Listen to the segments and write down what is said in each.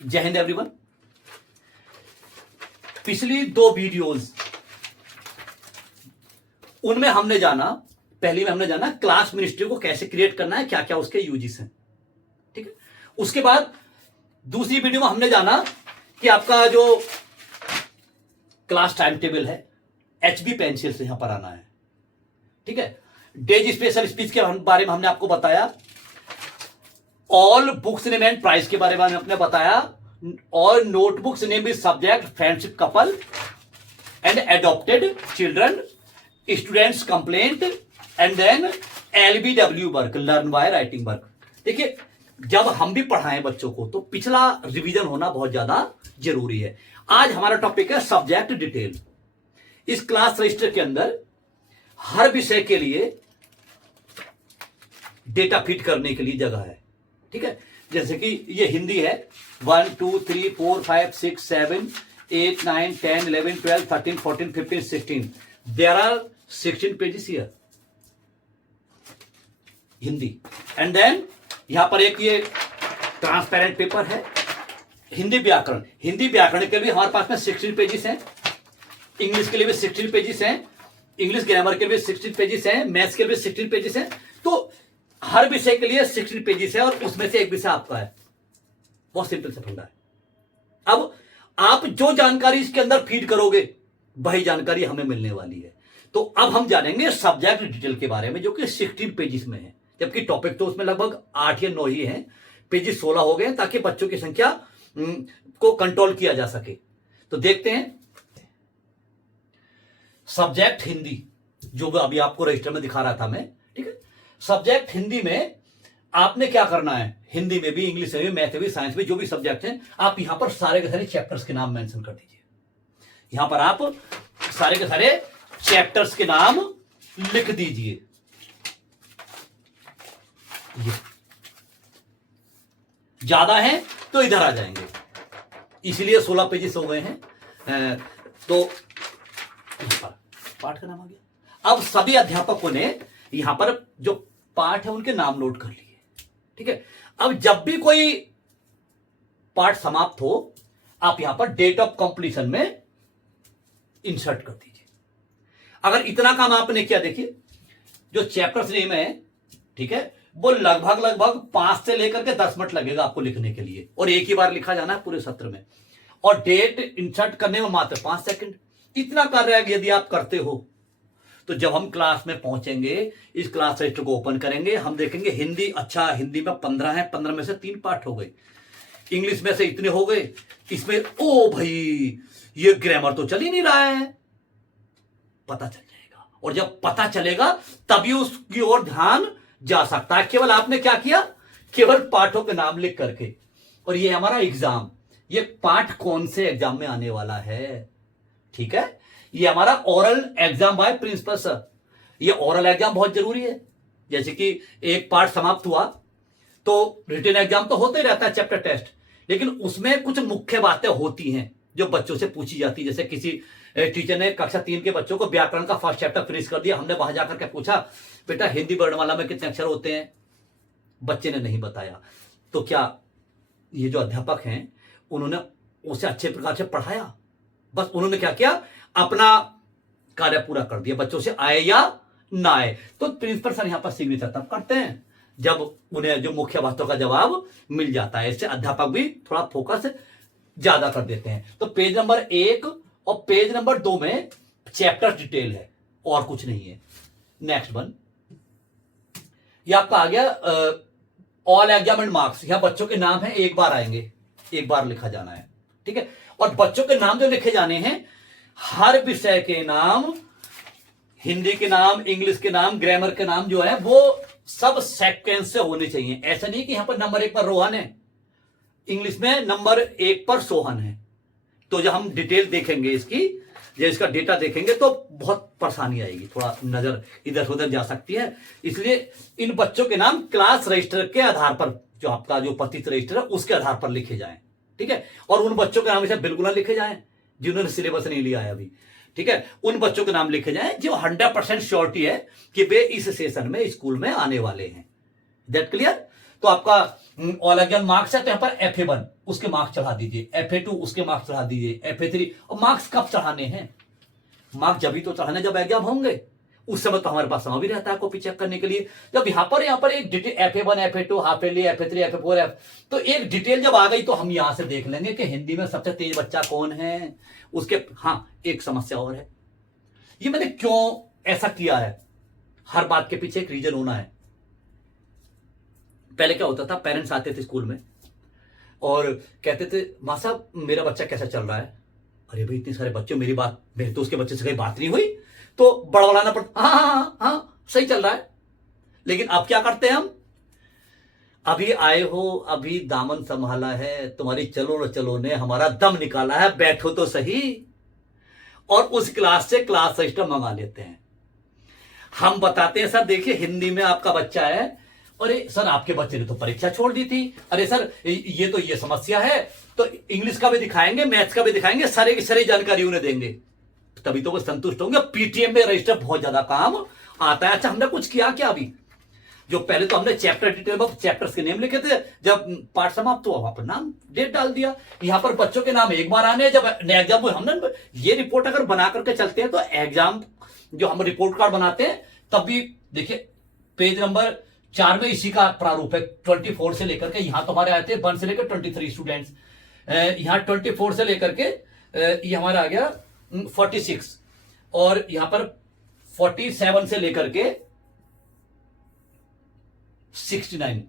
जय हिंद एवरीवन। पिछली दो वीडियोस उनमें हमने जाना, पहली में हमने जाना क्लास मिनिस्ट्री को कैसे क्रिएट करना है, क्या क्या उसके यूजेस हैं। ठीक है, उसके बाद दूसरी वीडियो में हमने जाना कि आपका जो क्लास टाइम टेबल है एचबी पेंसिल से यहां पर आना है। ठीक है, डेज स्पेशल स्पीच के बारे में हमने आपको बताया, all books name and price के बारे में हमने बताया, और notebooks name with subject friendship couple and adopted children, students complaint, and then LBW work, learn by writing work. देखिए, जब हम भी पढ़ाएं बच्चों को तो पिछला रिवीजन होना बहुत ज्यादा जरूरी है। आज हमारा टॉपिक है सब्जेक्ट डिटेल। इस क्लास रजिस्टर के अंदर हर विषय के लिए डेटा फिट करने के लिए जगह है। ठीक है, जैसे कि ये हिंदी है 1 2 3 4 5 6 7 8 9 10 11 12 13 14 15 16 there are 16 pages here Hindi. And then यहां पर एक ये ट्रांसपेरेंट पेपर है हिंदी व्याकरण। हिंदी व्याकरण के लिए हमारे पास में 16 पेजेस हैं, इंग्लिश के लिए भी 16 पेजेस हैं, इंग्लिश ग्रामर के लिए 16 पेजेस हैं, मैथ्स के लिए 16 पेजेस हैं। तो हर विषय के लिए 16 पेजेस है और उसमें से एक विषय आपका है। बहुत सिंपल से फंडा है। अब आप जो जानकारी इसके अंदर फीड करोगे वही जानकारी हमें मिलने वाली है। तो अब हम जानेंगे सब्जेक्ट डिटेल के बारे में, जो कि 16 पेजेस में है, जबकि टॉपिक तो उसमें लगभग 8 या 9 ही है। पेजेस 16 हो गए ताकि बच्चों की संख्या को कंट्रोल किया जा सके। तो देखते हैं सब्जेक्ट हिंदी, जो अभी आपको रजिस्टर में दिखा रहा था मैं। ठीक है, सब्जेक्ट हिंदी में आपने क्या करना है, हिंदी में भी, इंग्लिश में भी, मैथ में भी, साइंस में, जो भी सब्जेक्ट हैं, आप यहां पर सारे के सारे चैप्टर्स के नाम मेंशन कर दीजिए। यहां पर आप सारे के सारे चैप्टर्स के नाम लिख दीजिए। ज्यादा है तो इधर आ जाएंगे, इसलिए 16 पेजेस हो गए हैं। तो पाठ का नाम आ गया। अब सभी अध्यापकों ने यहां पर जो पाठ है उनके नाम नोट कर लिए। ठीक है, अब जब भी कोई पाठ समाप्त हो आप यहां पर डेट ऑफ कंप्लीशन में इंसर्ट कर दीजिए। अगर इतना काम आपने किया, देखिए जो चैप्टर्स नेम है, ठीक है, वो लगभग 5 से लेकर के 10 मिनट लगेगा आपको लिखने के लिए, और एक ही बार लिखा जाना है पूरे सत्र में, और डेट इंसर्ट करने में मात्र 5 सेकंड। इतना कार्य यदि आप करते हो तो जब हम क्लास में पहुंचेंगे, इस क्लास रजिस्टर को ओपन करेंगे, हम देखेंगे हिंदी, अच्छा हिंदी में 15 है, 15 में से 3 पाठ हो गए, इंग्लिश में से इतने हो गए, इसमें ओ भाई ये ग्रामर तो चल ही नहीं रहा है, पता चल जाएगा। और जब पता चलेगा तभी उसकी ओर ध्यान जा सकता है। केवल आपने क्या किया, केवल पाठों के नाम लिख करके। और ये हमारा एग्जाम, ये पाठ कौन से एग्जाम में आने वाला है, ठीक है, ये हमारा oral exam by principal sir. ये ओरल एग्जाम बहुत जरूरी है। जैसे कि एक पार्ट समाप्त हुआ तो रिटन एग्जाम तो होता ही रहता है, चैप्टर टेस्ट, लेकिन उसमें कुछ मुख्य बातें होती हैं जो बच्चों से पूछी जाती है। जैसे किसी टीचर ने कक्षा 3 के बच्चों को व्याकरण का फर्स्ट चैप्टर फिनिश कर दिया, हमने वहां जाकर के पूछा बेटा हिंदी वर्णमाला में कितने अक्षर होते हैं, बच्चे ने नहीं बताया। तो क्या ये जो अध्यापक हैं उन्होंने उसे अच्छे प्रकार से पढ़ाया? बस उन्होंने क्या किया, अपना कार्य पूरा कर दिया, बच्चों से आए या ना आए। तो प्रिंसिपल सर यहां पर सिग्नेचर तब करते हैं जब उन्हें जो मुख्य बातों का जवाब मिल जाता है। इससे अध्यापक भी थोड़ा फोकस ज्यादा कर देते हैं। तो पेज नंबर 1 और पेज नंबर 2 में चैप्टर डिटेल है और कुछ नहीं है। नेक्स्ट वन, ये आपका आ गया ऑल एग्जाम एंड मार्क्स। यहां बच्चों के नाम है, एक बार आएंगे, एक बार लिखा जाना है। ठीक है, और बच्चों के नाम जो लिखे जाने हैं, हर विषय के नाम, हिंदी के नाम, इंग्लिश के नाम, ग्रामर के नाम जो है वो सब सेक्वेंस से होने चाहिए। ऐसा नहीं कि यहां पर नंबर 1 पर रोहन है, इंग्लिश में नंबर 1 पर सोहन है। तो जब हम डिटेल देखेंगे इसकी, जब इसका डेटा देखेंगे तो बहुत परेशानी आएगी, थोड़ा नजर इधर उधर जा सकती है। इसलिए इन बच्चों के नाम क्लास रजिस्टर के आधार पर, जो आपका जो पतित रजिस्टर है उसके आधार पर लिखे जाएं। ठीक है, और उन बच्चों के नाम इसे बिल्कुल ना लिखे जाएं जिन्होंने सिलेबस नहीं लिया है अभी। ठीक है, उन बच्चों के नाम लिखे जाएं जो 100% श्योरिटी है कि वे इस सेशन में, स्कूल में आने वाले हैं। That clear? तो आपका ऑल इंडियन मार्क्स है, तो यहां पर FA1 उसके मार्क्स चढ़ा दीजिए, FA2 उसके मार्क्स चढ़ा दीजिए, FA3। और मार्क्स कब चढ़ाने हैं? मार्क्स जब ही तो चढ़ाने जब एग्जाम होंगे, उस समय तो हमारे पास समय भी रहता है कॉपी चेक करने के लिए। जब यहां पर एक detail FA1 FA2 half yearly FA3 FA4 तो एक डिटेल जब आ गई तो हम यहां से देख लेंगे कि हिंदी में सबसे तेज बच्चा कौन है उसके। हाँ, एक समस्या और है, ये मैंने क्यों ऐसा किया है, हर बात के पीछे एक रीजन होना है। पहले क्या होता था, पेरेंट्स आते थे स्कूल में और कहते थे मां साहब मेरा बच्चा कैसा चल रहा है। अरे भाई इतने सारे बच्चे, मेरे तो उसके बच्चे से कहीं बात नहीं हुई, तो बड़बड़ाना पड़ता, हाँ हाँ हाँ हाँ सही चल रहा है। लेकिन अब क्या करते हैं हम, अभी आए हो, अभी दामन संभाला है, तुम्हारी चलो न चलो ने हमारा दम निकाला है, बैठो तो सही। और उस क्लास से क्लास रजिस्टर मंगा लेते हैं। हम बताते हैं सर देखिए हिंदी में आपका बच्चा है, अरे सर आपके बच्चे ने तो परीक्षा छोड़ दी थी, अरे सर ये समस्या है, तो इंग्लिश का भी दिखाएंगे, मैथ्स का भी दिखाएंगे, सारे की सारी जानकारी उन्हें देंगे, तभी तो वो संतुष्ट होंगे। PTM में रजिस्टर बहुत ज्यादा काम आता है। अच्छा, हमने कुछ किया क्या अभी, जो पहले तो हमने चैप्टर डिटेल में चैप्टर्स के नेम लिखे थे, जब पाठ समाप्त हुआ वहां पर नाम डेट डाल दिया। यहां पर बच्चों के नाम एक बार आने, जब एग्जाम हुए हमने ये रिपोर्ट अगर बना करके चलते हैं तो एग्जाम जो हम रिपोर्ट कार्ड बनाते हैं तब भी देखिए पेज नंबर 4 में इसी का प्रारूप है। 24 से लेकर के यहां तो हमारे आए थे 1 से लेकर 23 स्टूडेंट्स, यहां 24 से लेकर के ये हमारा आ गया 46, और यहां पर 47 से लेकर के 69।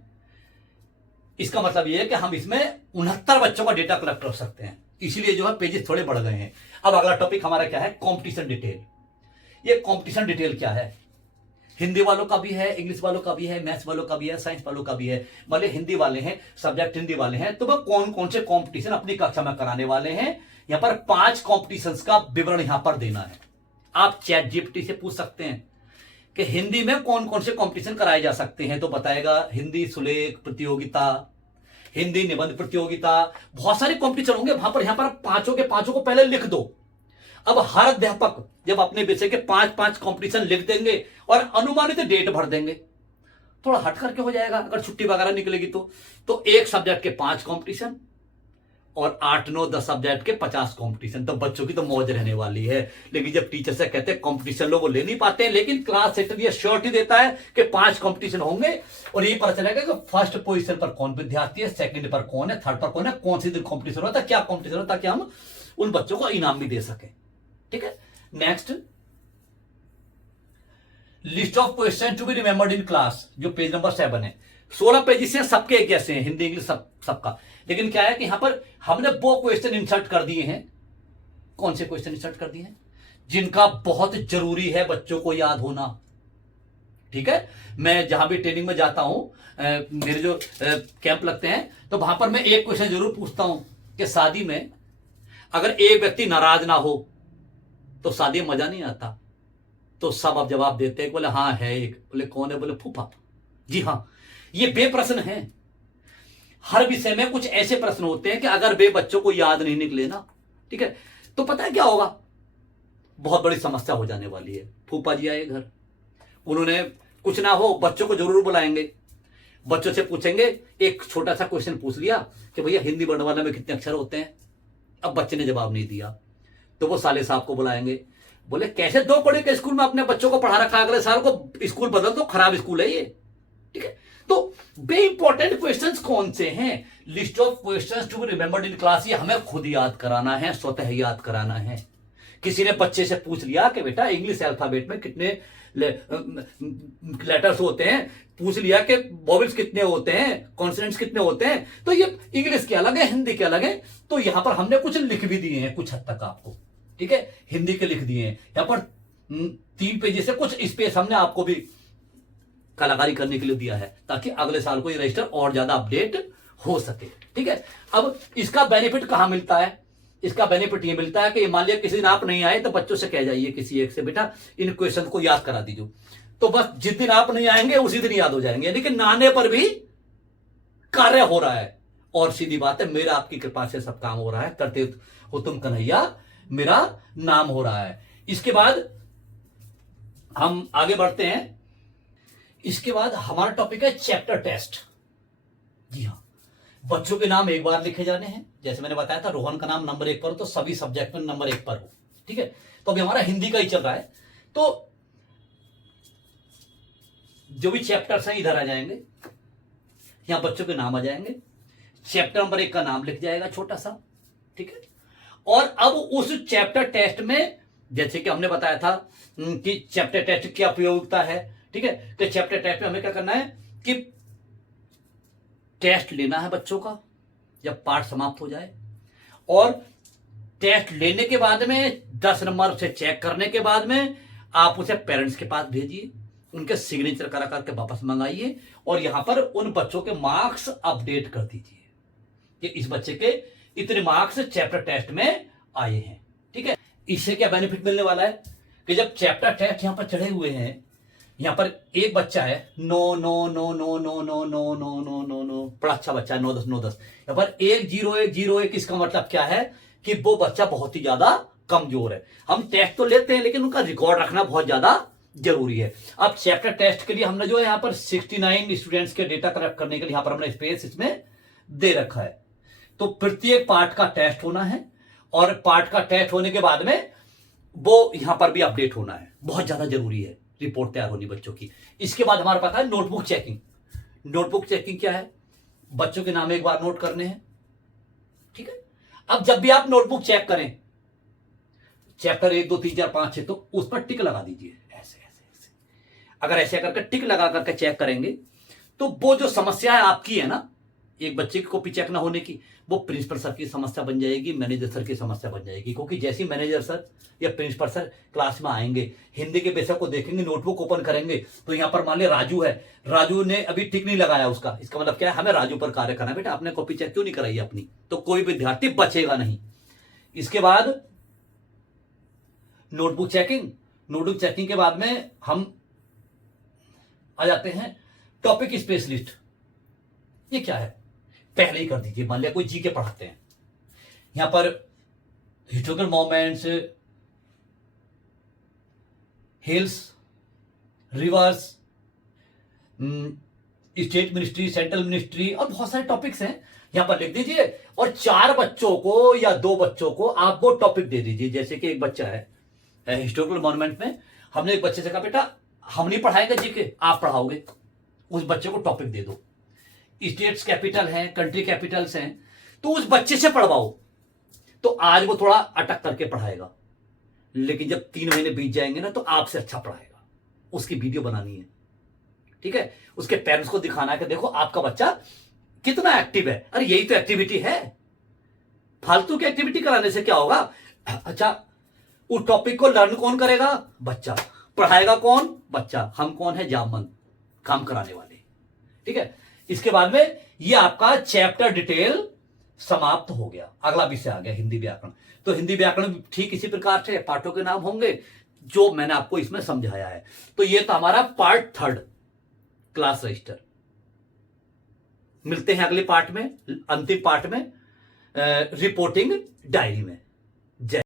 इसका मतलब यह है कि हम इसमें 69 बच्चों का डेटा कलेक्ट कर सकते हैं, इसीलिए जो है पेजेस थोड़े बढ़ गए हैं। अब अगला टॉपिक हमारा क्या है, कंपटीशन डिटेल। ये कंपटीशन डिटेल क्या है, हिंदी वालों का भी है, इंग्लिश वालों का भी है, मैथ्स वालों का भी है, साइंस वालों का भी है। मतलब हिंदी वाले हैं, सब्जेक्ट हिंदी वाले हैं, तो वह कौन कौन से कंपटीशन अपनी कक्षा में कराने वाले हैं। यहां पर 5 कंपटीशंस का विवरण यहां पर देना है। आप चैट जीपीटी से पूछ सकते हैं कि हिंदी में कौन कौन से कंपटीशन कराए जा सकते हैं, तो बताएगा हिंदी सुलेख प्रतियोगिता, हिंदी निबंध प्रतियोगिता, बहुत सारे कंपटीशन होंगे वहां पर। यहां पर पांचों के पांचों को पहले लिख दो। अब हर अध्यापक जब अपने विषय के 5-5 कंपटीशन लिख देंगे और अनुमानित डेट भर देंगे, थोड़ा हट करके हो जाएगा अगर छुट्टी वगैरह निकलेगी तो एक सब्जेक्ट के 5 कंपटीशन और 8-9-10 सब्जेक्ट के 50 कंपटीशन, तो बच्चों की तो मौज रहने वाली है। लेकिन जब टीचर से कहते हैं कंपटीशन लोग वो ले नहीं पाते हैं, लेकिन क्लास सेक्टर ये श्योरिटी देता है कि 5 कंपटीशन होंगे और ये पता चलेगा कि फर्स्ट पोजीशन पर कौन विद्यार्थी है, सेकंड पर कौन है, थर्ड पर कौन है, कौन सी दिन कंपटीशन होता है, क्या कंपटीशन होता है, ताकि हम उन बच्चों को इनाम भी दे सके। ठीक है, next list of question to be remembered in class, जो पेज नंबर 7 है। 16 पेजेस हैं, सबके एक जैसे हैं, हिंदी इंग्लिश सबका। लेकिन क्या है कि यहां पर हमने वो क्वेश्चन इंसर्ट कर दिए हैं। कौन से क्वेश्चन इंसर्ट कर दिए हैं, जिनका बहुत जरूरी है बच्चों को याद होना। ठीक है, मैं जहां भी ट्रेनिंग में जाता हूं, मेरे जो कैंप लगते हैं, तो वहां पर मैं एक क्वेश्चन जरूर पूछता हूं कि शादी में अगर एक व्यक्ति नाराज ना हो तो शादी में मजा नहीं आता। तो सब अब जवाब देते हैं, बोले हाँ है एक, बोले कौन है, बोले फूफा। जी हाँ, ये बे प्रश्न है। हर विषय में कुछ ऐसे प्रश्न होते हैं कि अगर बे बच्चों को याद नहीं निकले ना, ठीक है, तो पता है क्या होगा, बहुत बड़ी समस्या हो जाने वाली है। फूफा जी आए घर, उन्होंने कुछ ना हो बच्चों को जरूर बुलाएंगे, बच्चों से पूछेंगे, एक छोटा सा क्वेश्चन पूछ लिया कि भैया हिंदी वर्णमाला में कितने अक्षर होते हैं। अब बच्चे ने जवाब नहीं दिया तो वो साले साहब को बुलाएंगे, बोले कैसे 2 कौड़ी के स्कूल में अपने बच्चों को पढ़ा रखा, अगले साल को स्कूल बदल दो, खराब स्कूल है ये। ठीक है, तो बे इंपॉर्टेंट क्वेश्चंस कौन से हैं, list of questions to be remembered in class, ये हमें खुद याद कराना है, स्वतः याद कराना है। किसी ने बच्चे से पूछ लिया कि बेटा इंग्लिश अल्फाबेट में कितने लेटर्स होते हैं, पूछ लिया कि वोवेल्स कितने होते हैं, कॉन्सोनेंट्स कितने होते हैं, तो ये इंग्लिश के अलग है, हिंदी के अलग है। तो यहां पर हमने कुछ लिख भी दिए हैं कुछ हद तक आपको। ठीक है, हिंदी के लिख दिए हैं यहां पर 3 पेज से, कुछ स्पेस हमने आपको भी कलाकारी करने के लिए दिया है ताकि अगले साल को ये रजिस्टर और ज्यादा अपडेट हो सके। ठीक है, अब इसका बेनिफिट कहां मिलता है, इसका बेनिफिट ये मिलता है कि मान लिया किसी दिन आप नहीं आए तो बच्चों से कह जाइए किसी एक से, बेटा इन क्वेश्चन को याद करा दीजिए, तो बस जिस दिन आप नहीं आएंगे उसी दिन याद हो जाएंगे। लेकिन नाने पर भी कार्य हो रहा है, और सीधी बात है मेरा आपकी कृपा से सब काम हो रहा है, करते हो तुम कन्हैया मेरा नाम हो रहा है। इसके बाद हम आगे बढ़ते हैं। इसके बाद हमारा टॉपिक है चैप्टर टेस्ट। जी हाँ, बच्चों के नाम एक बार लिखे जाने हैं। जैसे मैंने बताया था, रोहन का नाम नंबर 1 पर हो तो सभी सब्जेक्ट में नंबर 1 पर हो। ठीक है, तो अभी हमारा हिंदी का ही चल रहा है, तो जो भी चैप्टर्स हैं इधर आ जाएंगे, यहां बच्चों के नाम आ जाएंगे, चैप्टर नंबर 1 का नाम लिख जाएगा छोटा सा। ठीक है, और अब उस चैप्टर टेस्ट में, जैसे कि हमने बताया था कि चैप्टर टेस्ट की उपयोगिता है। ठीक है, तो चैप्टर टेस्ट में हमें क्या करना है कि टेस्ट लेना है बच्चों का जब पाठ समाप्त हो जाए, और टेस्ट लेने के बाद में 10 नंबर से चेक करने के बाद में आप उसे पेरेंट्स के पास भेजिए, उनके सिग्नेचर करा करके वापस मंगाइए, और यहां पर उन बच्चों के मार्क्स अपडेट कर दीजिए कि इस बच्चे के इतने मार्क्स चैप्टर टेस्ट में आए हैं। ठीक है, इससे क्या बेनिफिट मिलने वाला है कि जब चैप्टर टेस्ट यहां पर चढ़े हुए हैं, यहां पर एक बच्चा है 9 9 9 9 9 9 9 9 9 9 9, बड़ा अच्छा बच्चा है 9 10 9 10, यहां पर 1 0 1 0 1, इसका मतलब क्या है कि वो बच्चा बहुत ही ज्यादा कमजोर है। हम टेस्ट तो लेते हैं लेकिन उनका रिकॉर्ड रखना बहुत ज्यादा जरूरी है। अब चैप्टर टेस्ट के लिए हमने जो है यहां पर 69 स्टूडेंट्स के डेटा कलेक्ट करने के लिए यहां पर हमने स्पेस इसमें दे रखा है। तो प्रत्येक पार्ट का टेस्ट होना है, और पार्ट का टेस्ट होने के बाद में वो यहां पर भी अपडेट होना है, बहुत ज्यादा जरूरी है रिपोर्ट तैयार होनी बच्चों की। इसके बाद हमारे पास है नोटबुक चेकिंग। नोटबुक चेकिंग क्या है, बच्चों के नाम एक बार नोट करने हैं। ठीक है, अब जब भी आप नोटबुक चेक करें, चैप्टर 1 2 3 4 5 6, तो उस पर टिक लगा दीजिए, ऐसे ऐसे ऐसे। अगर ऐसे करके टिक लगा करके चेक करेंगे तो वो जो समस्या है आपकी है ना, एक बच्चे की कॉपी चेक ना होने की, वो प्रिंसिपल सर की समस्या बन जाएगी, मैनेजर सर की समस्या बन जाएगी। क्योंकि जैसे ही मैनेजर सर या प्रिंसिपल सर क्लास में आएंगे, हिंदी के विषय को देखेंगे, नोटबुक ओपन करेंगे, तो यहां पर मान लिया राजू है, राजू ने अभी टिक नहीं लगाया उसका, इसका मतलब क्या है, हमें राजू पर कार्य करना है। बेटा आपने कॉपी चेक क्यों नहीं कराई अपनी, तो कोई विद्यार्थी बचेगा नहीं। इसके बाद नोटबुक चेकिंग। नोटबुक चेकिंग के बाद में हम आ जाते हैं टॉपिक स्पेशलिस्ट। ये क्या है, पहले ही कर दीजिए। मान लिया कोई जीके पढ़ाते हैं, यहां पर historical moments, hills, reverse, state ministry, central ministry, और बहुत सारे टॉपिक्स हैं, यहां पर लिख दीजिए। और 4 बच्चों को या 2 बच्चों को आप वो टॉपिक दे दीजिए। जैसे कि एक बच्चा है हिस्टोरिकल मॉन्यूमेंट में, हमने एक बच्चे से कहा बेटा हम नहीं पढ़ाएंगे जीके, आप पढ़ाओगे, उस बच्चे को टॉपिक दे दो। स्टेट्स कैपिटल हैं, कंट्री कैपिटल्स हैं, तो उस बच्चे से पढ़वाओ। तो आज वो थोड़ा अटक करके पढ़ाएगा, लेकिन जब 3 महीने बीत जाएंगे ना, तो आपसे अच्छा पढ़ाएगा। उसकी वीडियो बनानी है। ठीक है, उसके पेरेंट्स को दिखाना है कि देखो आपका बच्चा कितना एक्टिव है। अरे यही तो एक्टिविटी है, फालतू की एक्टिविटी कराने से क्या होगा। अच्छा, उस टॉपिक को लर्न कौन करेगा, बच्चा। पढ़ाएगा कौन, बच्चा। हम कौन है, जामन, काम कराने वाले। ठीक है, इसके बाद में ये आपका चैप्टर डिटेल समाप्त हो गया। अगला विषय आ गया हिंदी व्याकरण। तो हिंदी व्याकरण ठीक इसी प्रकार से पाठों के नाम होंगे जो मैंने आपको इसमें समझाया है। तो ये था हमारा पार्ट 3 क्लास रजिस्टर। मिलते हैं अगले पार्ट में, अंतिम पार्ट में, रिपोर्टिंग डायरी में।